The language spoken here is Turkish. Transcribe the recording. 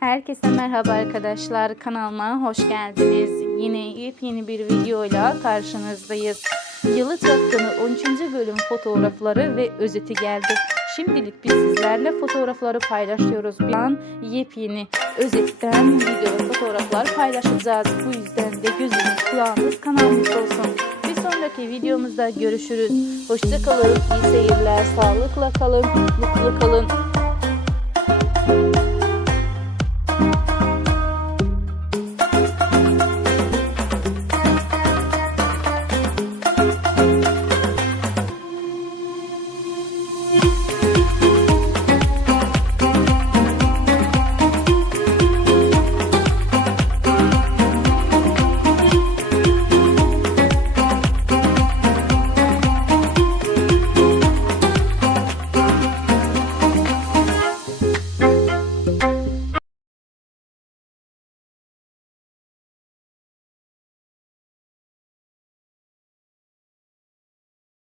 Herkese merhaba arkadaşlar. Kanalıma hoş geldiniz. Yine yepyeni bir videoyla karşınızdayız. Yılı Çapkını 13. bölüm fotoğrafları ve özeti geldi. Şimdilik biz sizlerle fotoğrafları paylaşıyoruz. Bir an yepyeni özetten video fotoğraflar paylaşacağız. Bu yüzden de gözünüz kulağınız kanalımızda olsun. Bir sonraki videomuzda görüşürüz. Hoşçakalın, iyi seyirler, sağlıkla kalın, mutlu kalın.